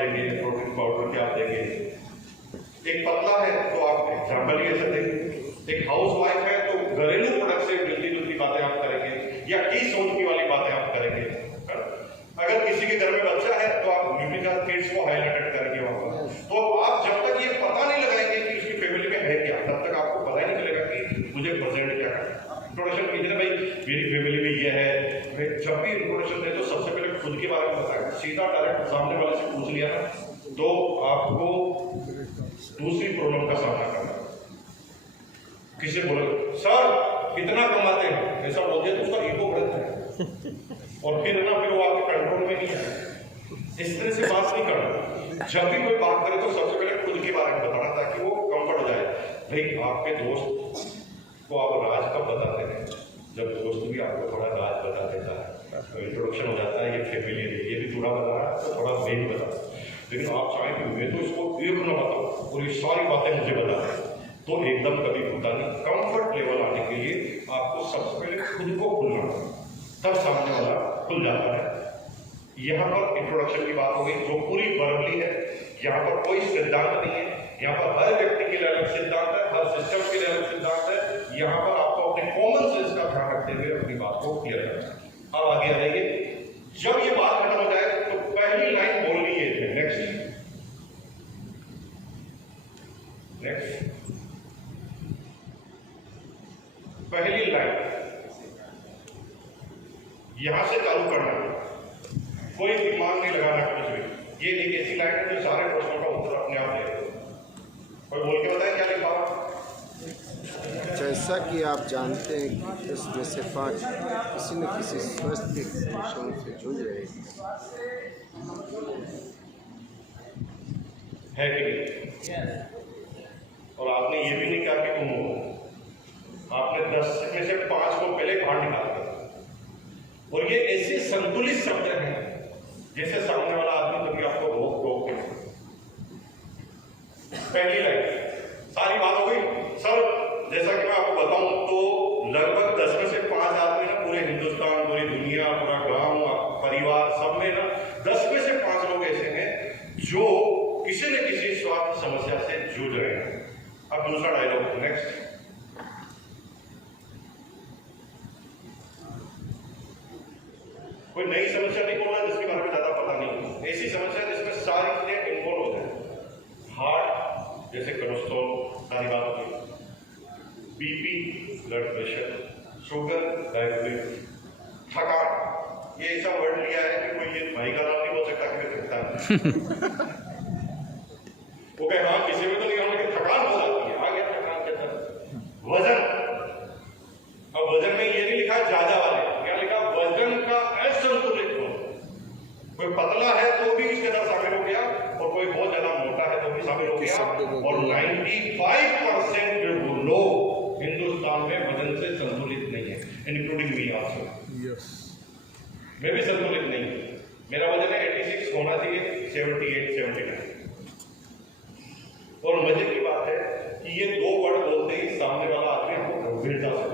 देंगे, protein powder क्या देंगे। एक पतला है तो आप एग्जाम्पल ये से देंगे, एक हाउस वाइफ है तो घरेलू प्रोडक्ट से मिलती जुलती बातें आप करेंगे या की सोच की वाली बातें आप करेंगे। अगर किसी के घर में बच्चा है तो आप न्यूट्रिशन किड्स को हाईलाइटेड करेंगे वहां पर। तो आप जब तक ये पता नहीं लगाएंगे कि उसकी फैमिली में है क्या, तब तक आपको पता ही नहीं चलेगा कि मुझे प्रेजेंट क्या करना। इंट्रोडक्शन कीजिए भाई, मेरी फैमिली में ये है। जब भी इंट्रोडक्शन दे तो सबसे पहले खुद के बारे में बताएं। सीधा डायरेक्ट सामने वाले से पूछ लिया ना तो आपको दूसरी प्रॉब्लम का सामना करना। किसी बोले सर कितना कमाते हैं, ऐसा बोलते तो उसका ईगो बढ़ता है और फिर वो आपके कंट्रोल में नहीं है। इस तरह से बात नहीं करना। जब भी कोई बात करे तो सबसे पहले खुद के बारे में बताना ताकि वो कंफर्ट हो जाए। भाई आपके दोस्त को आप राज कब बताते हैं? जब दोस्त भी आपको थोड़ा राज बता देता है तो इंट्रोडक्शन हो जाता है, ये फैमिली है, ये भी थोड़ा बता रहा है तो थोड़ा मैं भी बता। लेकिन आप चाहें कि मैं तो इसको एक न बताऊँ और ये सारी बातें मुझे बता दें तो एकदम कभी होता नहीं। कंफर्ट लेवल आने के लिए आपको सबसे पहले खुद को खुलना, तब सामने वाला खुल जाता है। यहाँ पर इंट्रोडक्शन की बात हो गई जो पूरी वर्बली है। यहाँ पर कोई सिद्धांत नहीं है, यहाँ पर हर व्यक्ति के लिए अलग सिद्धांत है, हर सिस्टम के लिए अलग सिद्धांत है। यहाँ पर आपको अपने कॉमन सेंस का ध्यान रखते हुए अपनी बात को क्लियर करना है। अब आगे आ जाइए। जब ये बात खत्म हो जाए तो पहली लाइन बोलनी है नेक्स्ट। पहली लाइन यहां से चालू करना, कोई दिमाग नहीं लगाना कुछ भी। ये एक ऐसी लाइन है जो सारे प्रश्नों का उत्तर अपने आप दे। कोई बोल के बताए क्या लिखा? जैसा कि आप जानते हैं कि 10 में से 5 किसी न किसी स्वास्थ्य समस्याओं से जूझ रहे है कि नहीं? और आपने ये भी नहीं कहा कि तुम हो, आपने 10 में से 5 को पहले बाहर निकाल दिया। और ये ऐसे संतुलित शब्द हैं जैसे सामने वाला आदमी कभी आपको रोक टोक के। पहली लाइन सारी बात हो गई सर। जैसा कि मैं आपको बताऊं तो लगभग 10 में से 5 आदमी ना पूरे हिंदुस्तान, पूरी दुनिया, पूरा गांव, परिवार सब में ना 10 में से 5 लोग ऐसे हैं जो किसी न किसी स्वास्थ्य समस्या से जूझ रहे हैं। अब दूसरा डायलॉग नेक्स्ट। कोई नई समस्या नहीं बोलना जिसके बारे में ज्यादा पता नहीं। ऐसी समस्या जिसमें सारी चीजें इन्वॉल्व हो जाए। हार्ट जैसे कोलेस्ट्रॉल, सारी बात होगी, BP, blood pressure, sugar, diabetes, थकान। ये ऐसा वर्ड लिया है कि कोई ये भाई का नाम नहीं बोल सकता कि मैं थकता है। वो कहे हाँ किसी में तो नहीं होने की थकान हो जाती है। आ गया थकान के अंदर। वजन, अब वजन में ये नहीं लिखा ज्यादा वाले, क्या लिखा? वजन का असंतुलित हो। कोई पतला है तो भी इसके अंदर शामिल हो गया और कोई बहुत ज्यादा मोटा है तो भी शामिल हो गया। और 95% लोग हिंदुस्तान में वजन से संतुलित नहीं है, इंक्लूडिंग मी आल्सो। मैं भी संतुलित नहीं हूं। मेरा वजन है 86, होना चाहिए 78, 79। और मजे की बात है कि ये 2 वर्ड बोलते ही सामने वाला आदमी हमको गंभीरता से,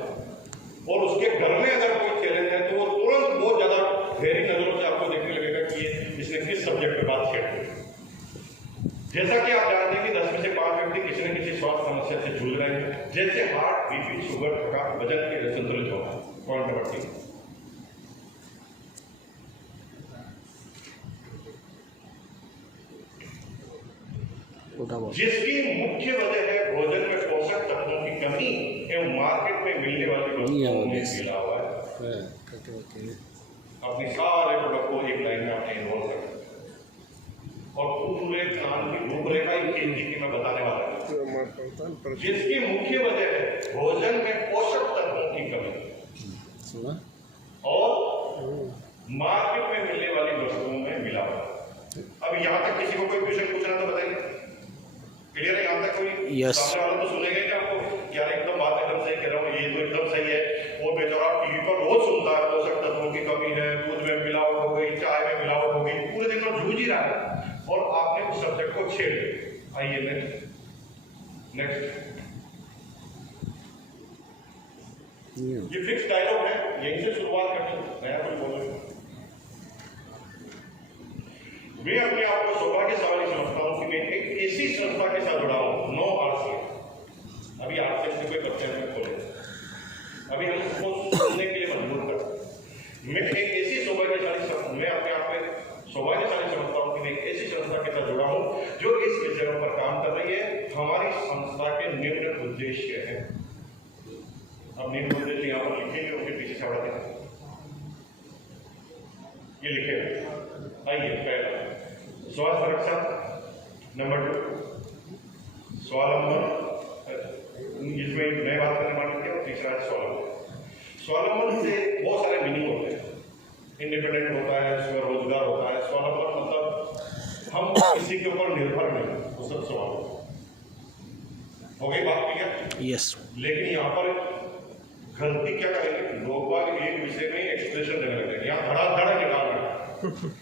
और उसके घर में अगर कोई चैलेंज है तो वो तुरंत बहुत ज्यादा गहरी नजरों से आपको देखने लगेगा कि इसने किस सब्जेक्ट पे बात छेड़ दी। जैसा कि आप जानते हैं कि 10 में से 5 व्यक्ति किसी न किसी स्वास्थ्य समस्या से जूझ रहे हैं, जैसे हार्ट, बीपी, शुगर, थकान, वजन के असंतुलित होना। Point number 3। जिसकी मुख्य वजह है भोजन में पोषक तत्वों की कमी एवं मार्केट में मिलने वाली वस्तुओं में मिला हुआ है। अपने सारे प्रोडक्ट को एक लाइन में आपने इन्वॉल्व कर और पूरे प्लान की रूपरेखा की मैं बताने वाला हूँ। जिसकी मुख्य वजह है भोजन में पोषक तत्वों की कमी और मार्केट में मिलने वाली वस्तुओं में मिलावट। अब यहाँ तक किसी को कोई क्वेश्चन पूछना तो बताइए। क्लियर है? यहाँ तक कोई सामने वाला तो सुनेगा कि आपको यार एकदम बात एकदम सही कह रहा हूँ, ये तो एकदम सही है। और बेचारा टीवी पर रोज सुनता है पोषक तत्वों की कमी है, दूध में मिलावट हो गई, चाय में मिलावट हो गई, पूरे दिन में जूझ ही रहा है और आपने उस सब्जेक्ट को छेड़ दिया। आइए नेक्स्ट। ये फिक्स डायलॉग है, यहीं से शुरुआत करनी, नया कुछ बोलो। मैं अपने आप को सौभाग्यशाली संस्था के साथ जुड़ा हूँ, नो आरसीएफ, अभी आरसीएफ के कोई बच्चे हमें खोले, अभी हम उसको सुनने के लिए मजबूर कर। मैं एक ऐसी सौभाग्यशाली, मैं अपने आप में सौभाग्यशाली समझता हूँ कि मैं एक ऐसी संस्था के साथ जुड़ा हूँ जो इस विषयों पर काम कर रही है। हमारी संस्था के निम्न उद्देश्य है, अब निम्न उद्देश्य यहाँ पर लिखेंगे, उनके पीछे से बढ़ा देंगे, ये लिखे। आइए, पहला स्वास्थ्य रक्षा, नंबर 2 स्वावलंबन, इसमें नई बात करने वाली है, और तीसरा है स्वावलंबन। स्वावलंबन से बहुत सारे मीनिंग होते हैं, इंडिपेंडेंट होता है, स्वरोजगार होता है। स्वावलंबन मतलब हम किसी के ऊपर निर्भर नहीं, वो सब स्वावलंबन हो गई, बात क्लियर? यस। लेकिन यहाँ पर गलती क्या करेंगे, लोग बाग एक विषय में एक्सप्रेशन देने लगेंगे, यहाँ धड़ाधड़ निकाल रहे हैं।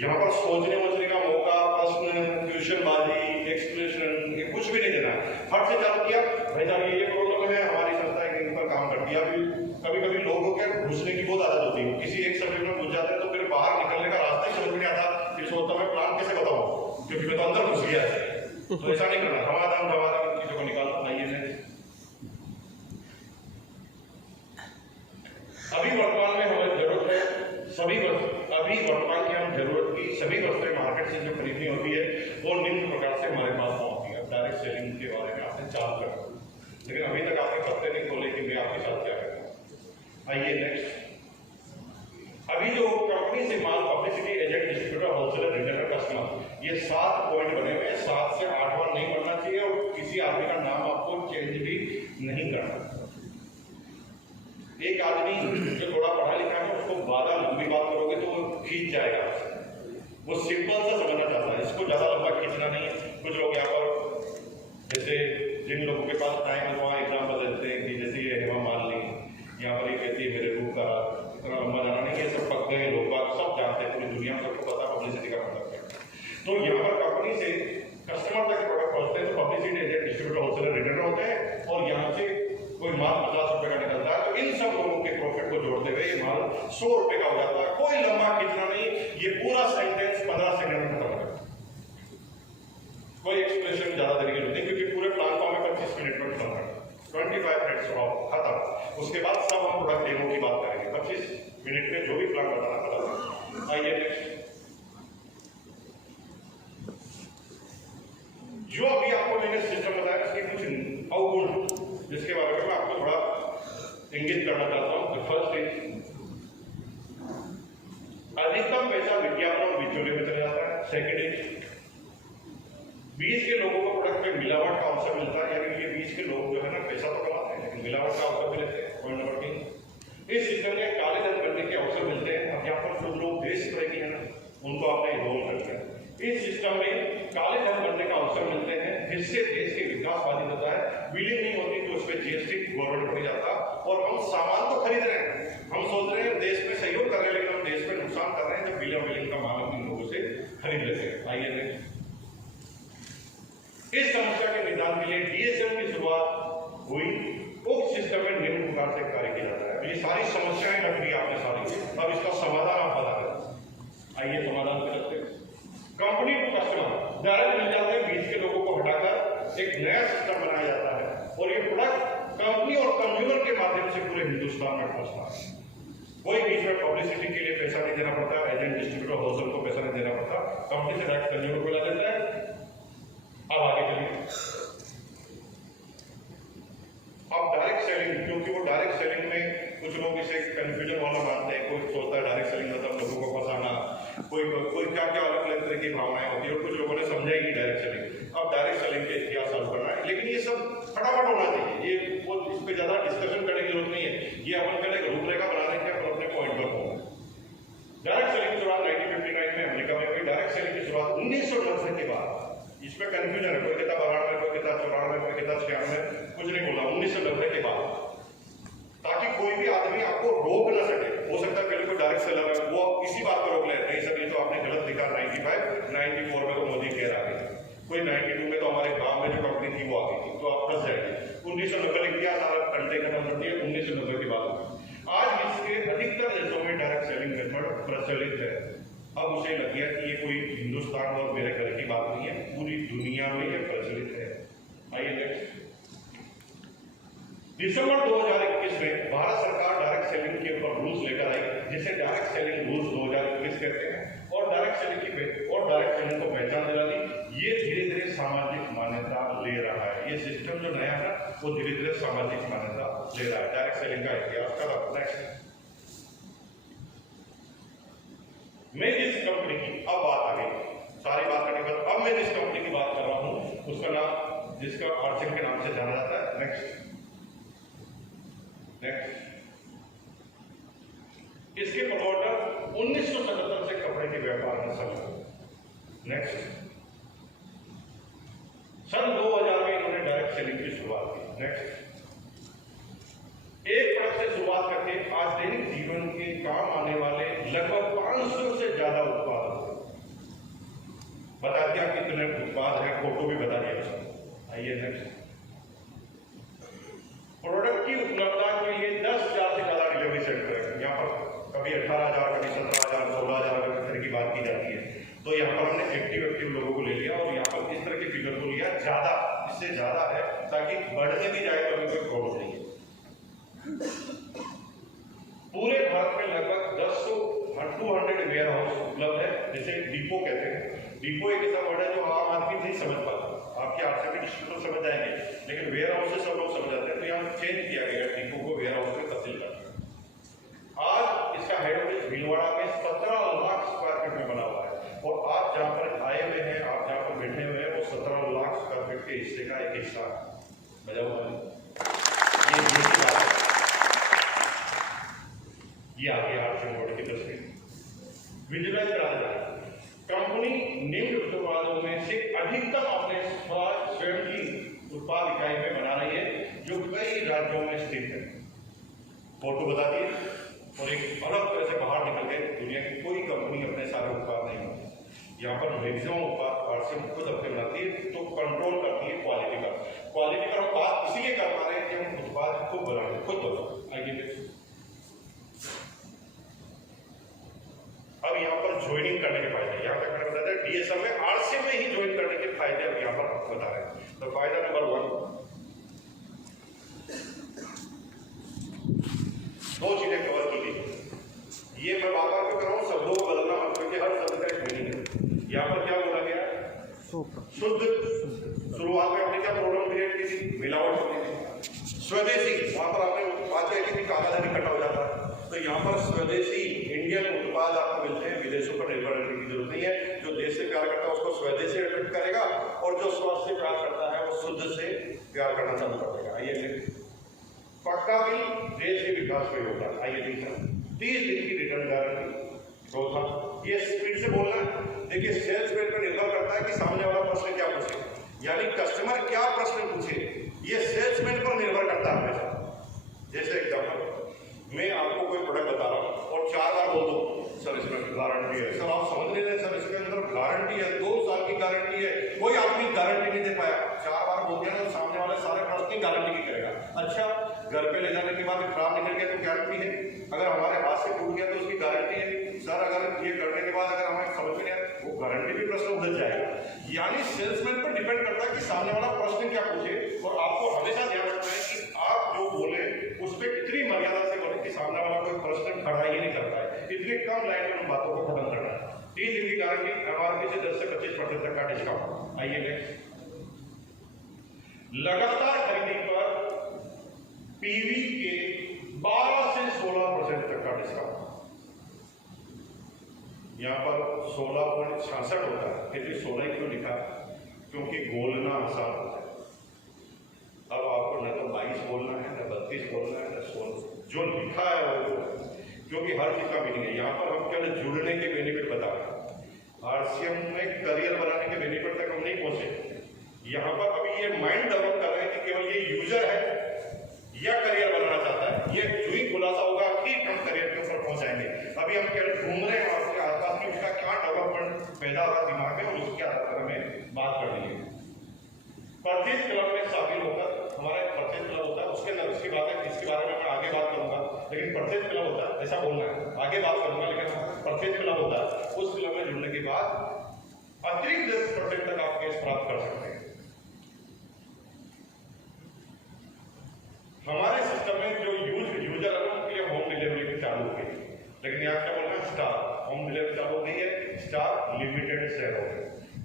यहाँ पर सोचने वोचने का मौका, प्रश्न, ट्यूशनबाजी, एक्सप्रेशन, ये कुछ भी नहीं देना है। फट से चालू किया, भाई साहब ये प्रॉब्लम है, हमारी संस्था इन पर काम करती है। अभी कभी कभी लोगों के घुसने की बहुत आदत होती है, किसी एक सब्जेक्ट में घुस जाते हैं तो फिर बाहर निकलने का रास्ता ही समझ में नहीं आता, फिर सोचता मैं प्लान कैसे बताऊँ, क्योंकि मैं तो अंदर घुस गया है। तो ऐसा नहीं करना, समाधान चीजों को निकालना। अभी वर्तमान में हमें जरूरत है, अभी वर्तमान की हम जरूरत की सभी वस्तुएं मार्केट से जो खरीदनी होती है वो निम्न प्रकार से हमारे पास पहुंचती है। डायरेक्ट सेलिंग के बारे में आपने चाल कर, लेकिन अभी तक आपने पत्ते नहीं खोले कि मैं आपके साथ क्या करूँ। आइए नेक्स्ट, अभी जो कंपनी से माल, publicity, agent, distributor, wholesaler, retailer, customer, ये 7 पॉइंट बने हुए हैं। 7 से 8 बार नहीं बढ़ना चाहिए और किसी आदमी का नाम आपको चेंज भी नहीं करना। एक आदमी जो थोड़ा पढ़ा लिखा है उसको ज्यादा लंबी बात करोगे तो वो खींच जाएगा, वो सिंपल सा समझना चाहता है, इसको ज्यादा लंबा खींचना नहीं है। कुछ लोग यहाँ पर, जैसे जिन लोगों के पास टाइम है वहाँ एग्जाम्पल देते हैं कि जैसे ये हेमा मालिनी यहाँ पर ये कहती है मेरे रूप का इतना लंबा जाना नहीं, ये सब पक गए लोग बात सब जानते हैं, पूरी दुनिया में सबको पता पब्लिसिटी का मतलब है। तो यहाँ पर कंपनी से कस्टमर तक प्रोडक्ट पहुँचते हैं तो publicity agent, distributor, wholesaler, retailer होते हैं, और यहाँ से कोई माल 50 रुपए का निकलता है तो इन सब लोगों के प्रॉफिट को जोड़ते हुए ये माल 100 रुपए का हो जाता है। कोई लंबा खींचना नहीं, ये पूरा सेंटेंस 15 सेकंड में खत्म हो जाता है, कोई एक्सप्रेशन ज्यादा देरी की जरूरत नहीं, क्योंकि पूरे प्लान को हमें 25 मिनट में खत्म करना है। 25 मिनट्स खत्म, उसके बाद सब हम प्रोडक्ट डेमो की बात करेंगे। 25 मिनट में जो भी प्लान बताना खत्म। आइए नेक्स्ट, जो अभी आपको मैंने सिस्टम बताया इसके कुछ अवगुण जिसके बारे में मैं आपको थोड़ा इंगित करना चाहता हूं। फर्स्ट इज अधिकतम पैसा विज्ञापन और बिचौलियों में चला जाता है। सेकंड इज बीच के लोगों को प्रोडक्ट में मिलावट का अवसर मिलता है, यानी ये बीच के लोग जो है ना पैसा तो कमाते हैं लेकिन मिलावट का अवसर भी लेते हैं। पॉइंट नंबर 3, इस सिस्टम में काले धन करने के अवसर मिलते हैं। अब यहाँ पर जो लोग देश प्रेमी है ना उनको आपने रोल करना है। इस सिस्टम में काले धन करने का अवसर मिलते हैं, जिससे देश के विकास बाधित होता है। बिलिंग नहीं होती तो उस पर जीएसटी गवर्नमेंट को नहीं जाता, और हम सामान तो खरीद रहे हैं, हम सोच रहे हैं देश में सहयोग कर रहे हैं, लेकिन हम देश में नुकसान कर रहे हैं जब बिलिंग का माल हम इन लोगों से खरीद लेते हैं। आइए नेक्स्ट, इस समस्या के निदान के लिए डीएसएम की शुरुआत हुई। उक्त सिस्टम में निम्न प्रकार से कार्य किया जाता है। ये सारी समस्याएं लग रही आपने सारी, अब इसका समाधान आप बता दें। आइए समाधान पे लगते हैं। कंपनी टू कस्टमर डायरेक्ट मिल जाते हैं, बीच के लोगों को हटाकर एक नया सिस्टम बनाया जाता है, और ये प्रोडक्ट कंपनी और कंज्यूमर के माध्यम से पूरे हिंदुस्तान में पहुंचता है। कोई बीच में पब्लिसिटी के लिए पैसा नहीं देना पड़ता, एजेंट, डिस्ट्रीब्यूटर, होलसेल को पैसा नहीं देना पड़ता, कंपनी से डायरेक्ट कंज्यूमर को ला देता है। अब आगे चलिए, अब डायरेक्ट सेलिंग, क्योंकि वो डायरेक्ट सेलिंग में कुछ लोग इसे कंफ्यूजन वाला मानते हैं। कोई सोचता है डायरेक्ट सेलिंग मतलब लोगों को फंसाना, कोई क्या क्या अलग अलग तरह की भावनाएं होती है, और कुछ लोगों ने समझा ही नहीं डायरेक्ट सेलिंग। अब डायरेक्ट सेलिंग के इतिहास सॉल्व करना है, लेकिन ये सब फटाफट होना चाहिए, ये वो इस पर ज्यादा डिस्कशन करने की जरूरत नहीं है। ये अपन पहले रूपरेखा बनाने के अपन अपने पॉइंट पर पहुंचे। डायरेक्ट सेलिंग की शुरुआत 1959 में अमेरिका में हुई। डायरेक्ट सेलिंग की शुरुआत 1990 के बाद, इसमें कंफ्यूजन है, कोई कहता 92, कोई कहता 94, कोई कहता 96, कुछ नहीं बोला, 1990 के बाद, ताकि कोई भी आदमी आपको रोक ना सके। हो सकता है पहले कोई डायरेक्ट सेलर है वो इसी बात पर रोक ले, नहीं सर ये तो आपने गलत लिखा, 95, 94 में तो मोदी कह रहा है, कोई 92 में तो हमारे गांव में जो कंपनी थी वो आ गई थी, तो आप फंस जाएंगे। 1990 लिख दिया, सारा कंटे खत्म कर दिया, 1990 के बाद। आज इसके अधिकतर देशों में डायरेक्ट सेलिंग मेथड प्रचलित है। अब उसे लग गया कि ये कोई हिंदुस्तान और मेरे घर की बात नहीं है, पूरी दुनिया में यह प्रचलित है। आइए नेक्स्ट। दिसंबर 2021 में भारत सरकार डायरेक्ट सेलिंग के ऊपर रूल्स लेकर आई, जिसे डायरेक्ट सेलिंग रूल्स 2021 कहते हैं, और डायरेक्ट सेलिंग को पहचान दिला दी। ये धीरे धीरे सामाजिक मान्यता ले रहा है। ये सिस्टम जो नया है वो धीरे धीरे सामाजिक मान्यता ले रहा है। डायरेक्ट सेलिंग का इतिहास का नेक्स्ट। मैं जिस कंपनी की, अब बात आ गई, सारी बात करने के बाद अब मैं जिस कंपनी की बात कर रहा हूं उसका नाम, जिसका आर्चिंग के नाम से जाना जाता है, नेक्स्ट। इसके प्रोमोटर 1977 से कपड़े के व्यापार में संलग्न। नेक्स्ट। सन 2000 में इन्होंने डायरेक्ट सेलिंग की शुरुआत की। नेक्स्ट। एक प्रोडक्ट से शुरुआत करके आज दैनिक जीवन के काम आने वाले लगभग 500 से ज्यादा उत्पाद बता दिया कितने उत्पाद है, फोटो भी बता दिया। आइए नेक्स्ट। प्रोडक्ट की उपलब्धता के लिए 10,000 से ज्यादा डिलीवरी सेंटर है। यहाँ पर कभी 18,000, कभी 17,000, 16,000 इस तरह की बात की जाती है। तो यहाँ पर हमने एक्टिव लोगों को ले लिया और यहाँ पर इस तरह के फिगर को लिया, ज्यादा, इससे ज्यादा है, ताकि बढ़ने भी जाए तो अभी कोई प्रॉब्लम नहीं है। पूरे भारत में लगभग 200 वेयर हाउस उपलब्ध है, जिसे डिपो कहते हैं। डिपो एक ऐसा वर्ड है जो आम आदमी नहीं समझ पाता। आपके आरसीबी डिस्ट्रिक्ट समझ जाएंगे, लेकिन वेयर हाउस से सब लोग समझ जाते हैं, तो यहाँ चेंज किया गया डिपो को वेयर हाउस में तब्दील कर। आज इसका हेड ऑफिस भीलवाड़ा में 17 लाख स्क्वायर फीट में बना हुआ है, और आप जहाँ पर आए हुए हैं, आप जहाँ पर बैठे हुए हैं, वो 17 लाख स्क्वायर फीट के हिस्से का एक हिस्सा बजा हुआ है। ये आगे आर्चिंग बोर्ड की तस्वीर विजुअलाइज करा जाए। कंपनी निम्न उत्पादों में से अधिकतम अपने स्वयं की उत्पाद इकाई में बना रही है, जो कई राज्यों में स्थित है। फोटो बता दिए, और एक अलग तरह से बाहर निकल गए। दुनिया की कोई कंपनी अपने सारे उत्पाद नहीं बनाती। यहाँ पर मैक्सिमम उत्पाद आर्चिंग खुद अपने बनाती है, तो कंट्रोल करती है क्वालिटी का। क्वालिटी पर हम बात इसीलिए कर पा रहे हैं कि हम उत्पाद खुद बनाते, खुद बनाते। आइए अब यहाँ पर ज्वाइनिंग करने के फायदे, यहाँ तक मैंने बताया था डीएसएल में, आरसीएम में ही ज्वाइन करने के फायदे अब यहाँ पर बता रहे हैं। तो फायदा नंबर 1, 2 चीजें कवर की गई। ये मैं बार-बार क्यों कर रहा हूँ, शब्दों को बदलना मत, क्योंकि हर शब्द का एक मीनिंग है। यहाँ पर क्या बोला गया, शुद्ध। शुरुआत में हमने क्या प्रॉब्लम क्रिएट की थी, मिलावट होती थी। स्वदेशी, वहां पर आपने बात है कि कागज इकट्ठा हो जाता है, तो यहाँ पर स्वदेशी इंडियन उत्पाद आपको मिलते हैं। विदेशों पर निर्भर रहने की जरूरत नहीं है। जो देश से प्यार करता है उसको स्वदेशी अट्रैक्ट करेगा, और जो स्वास्थ्य से प्यार करता है वो शुद्ध से प्यार करना चालू कर देगा। आइए पक्का भी देश के विकास में होगा। आइए 30 दिन की रिटर्न गारंटी। चौथा, ये स्पीड से बोलना है। देखिए सेल्समैन पर निर्भर करता है कि सामने वाला प्रश्न क्या पूछे, यानी कस्टमर क्या प्रश्न पूछे, ये सेल्समैन पर निर्भर करता है हमेशा। जैसे एग्जाम्पल, मैं आपको कोई प्रोडक्ट बता रहा हूँ और 4 बार बोल दो सर इसमें गारंटी है, सर आप समझ नहीं रहे, सर इसके अंदर गारंटी है, 2 साल की गारंटी है, कोई आदमी गारंटी नहीं दे पाया। 4 बार बोल दिया तो सामने वाले सारे प्रश्न गारंटी की करेगा। अच्छा, घर पे ले जाने के बाद खराब निकल गया तो गारंटी है, अगर हमारे हाथ से टूट गया तो उसकी गारंटी है। सर अगर ये करने के बाद अगर हमें समझ में नहीं आया, वो गारंटी भी प्रश्न उलझ जाएगा। यानी सेल्समैन पर डिपेंड करता है कि सामने वाला प्रश्न क्या पूछे, और आपको हमेशा ध्यान रखना है कि आप जो बोले उस पर इतनी मर्यादा से बोले कि सामने वाला कोई प्रश्न खड़ा ही नहीं करता है। इतनी कम लाइन में उन बातों को खत्म करना है। 30 दिन की गारंटी, एमआरपी से 10 से 25% तक का डिस्काउंट। आइए नेक्स्ट। लगातार खरीदी पर पीवी के 12 से 16% तक का डिस्काउंट। यहाँ पर 16.66 होता है, फिर 16 क्यों लिखा है, क्योंकि बोलना आसान होता है। अब आपको न तो 22 बोलना है, न 32 बोलना है, न 16, जो लिखा है वो, क्योंकि हर चीज का मीनिंग है। यहाँ पर हम केवल जुड़ने के बेनिफिट बता रहे हैं। आरसीएम में करियर बनाने के बेनिफिट तक हम नहीं पहुंचे। यहाँ पर अभी ये माइंड डेवलप कर रहे हैं कि केवल ये यूजर है या करियर बनाना चाहता है। ये जो ही खुलासा होगा कि हम करियर के ऊपर पहुंचाएंगे। अभी हम केवल घूम रहे हैं आपके आसपास की, उसका क्या डेवलपमेंट पैदा होगा दिमाग में, और उसके आधार पर हमें बात करनी है। परचेज क्लब में शामिल होकर, हमारा एक परचेज क्लब होता है, उसके अंदर उसकी बात है, इसके बारे में मैं आगे बात करूंगा, लेकिन परचेज क्लब होता है, ऐसा बोलना है, आगे बात करूंगा, लेकिन परचेज क्लब होता है, उस क्लब में जुड़ने के बाद अतिरिक्त 10% तक आप कैश प्राप्त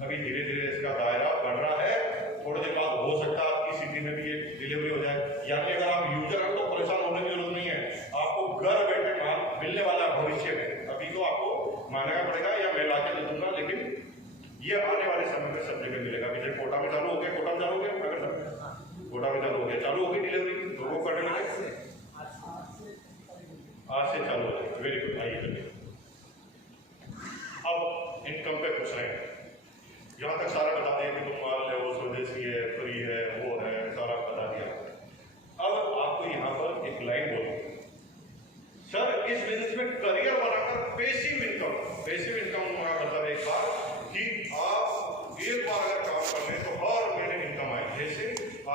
अभी धीरे धीरे इसका दायरा बढ़ रहा है, थोड़ी देर बाद हो सकता है आपकी सिटी में भी ये डिलीवरी हो जाए। यानी अगर आप यूजर हैं तो परेशान होने की जरूरत नहीं है, आपको घर बैठे माल मिलने वाला है भविष्य में। अभी तो आपको मांगना पड़ेगा या मैं ला के दे दूंगा, लेकिन ये आने वाले समय में सब जगह मिलेगा। जैसे कोटा में चालू हो गया, कोटा में चालू हो गया, अगर कोटा में चालू हो गया, चालू होगी डिलीवरी, लोगों करने लगे, आज से चालू हो जाएगा। वेरी गुड, आइए चलिए अब इनकम पे कुछ है। यहाँ तक सारा बता दिया कि तुम माल है वो स्वदेशी है, फ्री है, वो है, सारा बता दिया। अब आपको यहाँ पर एक लाइन बोलूँ, सर इस बिजनेस में करियर बनाकर पैसिव इनकम मतलब एक बार कि आप एक बार अगर काम कर रहे हैं तो हर महीने इनकम आए। जैसे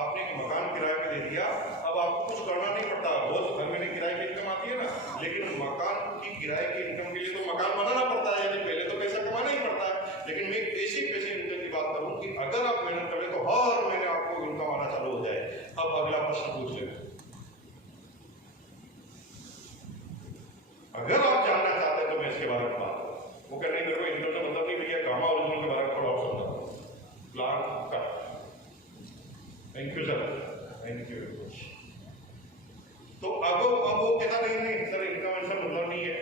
आपने एक मकान किराए पे दे दिया, अब आपको कुछ करना नहीं पड़ता, रोज हर महीने किराए की इनकम आती है ना, लेकिन मकान की किराए की इनकम के लिए तो मकान बनाना पड़ता है, यानी पहले तो पैसा कमाना ही पड़ता है। लेकिन मैं ऐसी इनकम की बात करूं कि अगर आप मेहनत करें तो हर महीने आपको इनकम आना चालू हो जाए। अब अगला प्रश्न पूछ लें, अगर आप जानना चाहते हैं तो मैं इसके बारे में बात करूं। वो कहने मेरे को इनकम का मतलब नहीं भैया, गामा ओरिजिनल के बारे में थोड़ा और समझा प्लान का। Thank you sir, thank you very much. तो अब वो कहता नहीं सर इनकम ऐसा मतलब नहीं है,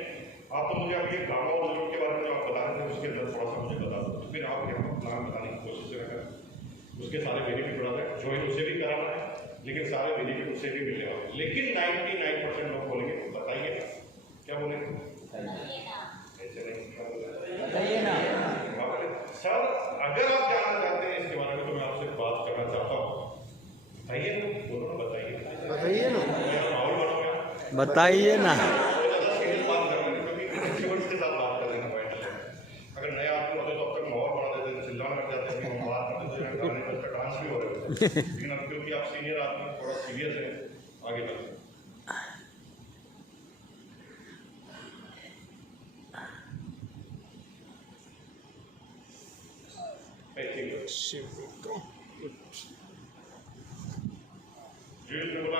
आप तो मुझे अभी गामा ओरिजिनल के बारे में जो आप बता रहे थे उसके अंदर थोड़ा सा मुझे बता दो। तो फिर आप यहाँ प्लान बताने की कोशिश करें, उसके सारे बेनिफिट बढ़ा है, ज्वाइन उसे भी कराना है, लेकिन सारे बेनिफिट उसे भी मिलने वाले। लेकिन 99% लोग बोलेंगे बताइए ना, क्या बोलेंगे? बताइए ना सर, अगर आप जानना चाहते हैं इसके बारे में तो मैं आपसे बात करना चाहता हूँ। बताइए ना, बोलो ना, बताइए ना, माहौल बनाओ, बताइए ना। ज़्यादा सीरियस बात कर लेंगे क्योंकि स्टूडेंट्स के साथ बात कर लेना पॉइंट है। अगर नए आदमी होते तो अब तक माहौल बना देते थे, चिल्लाने लग जाते हैं, हम बात करते थे, गाने पर डांस भी हो रहे थे। लेकिन अब क्योंकि आप सीनियर आदमी थोड़ा सीरियस है, आगे बढ़ते हैं।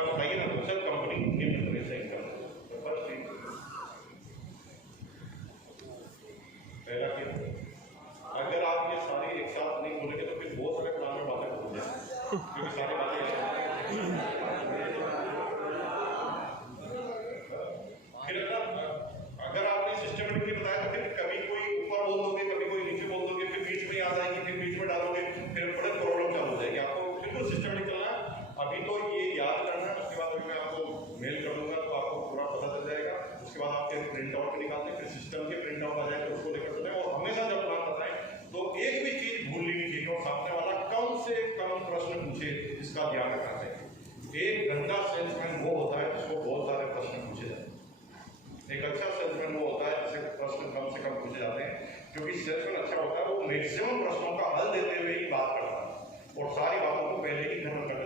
बताइए ना सर, कंपनी निम्न तरह से इनकम पहला कि अगर आप ये सारी एक साथ नहीं बोलेंगे तो फिर बहुत सारे प्लान में बातें हो जाए, क्योंकि सारी बातें फिर अगर आपने सिस्टमेटिकली बताया तो फिर कभी कोई ऊपर बोल दोगे, कभी कोई नीचे बोल दोगे, फिर बीच में याद आएगी, फिर बीच में डालोगे, फिर बड़े प्रॉब्लम चालू हो जाएगी। आपको बिल्कुल सिस्टमेटिक चलना है। अभी तो ये याद करना है, उसके बाद मैं आपको मेल कर दूंगा तो आपको पूरा पता चल जाएगा। उसके बाद आपके प्रिंट आउट निकालते, फिर सिस्टम के प्रिंट आउट आ जाए तो उसको लेकर चलते हैं। और हमेशा जब प्लान बताएं तो एक भी चीज भूलनी नहीं चाहिए और सामने वाला कम से कम प्रश्न पूछे, इसका ध्यान रखना चाहिए। एक गंदा सेल्समैन वो होता है जिसको बहुत सारे प्रश्न पूछे जाते हैं। एक अच्छा सेल्समैन वो होता है जिसे प्रश्न कम से कम पूछे जाते हैं, क्योंकि सेल्समैन अच्छा होता है वो मैक्सिमम प्रश्नों का हल देते हुए ही बात करता है और सारी बातों को पहले ही खत्म कर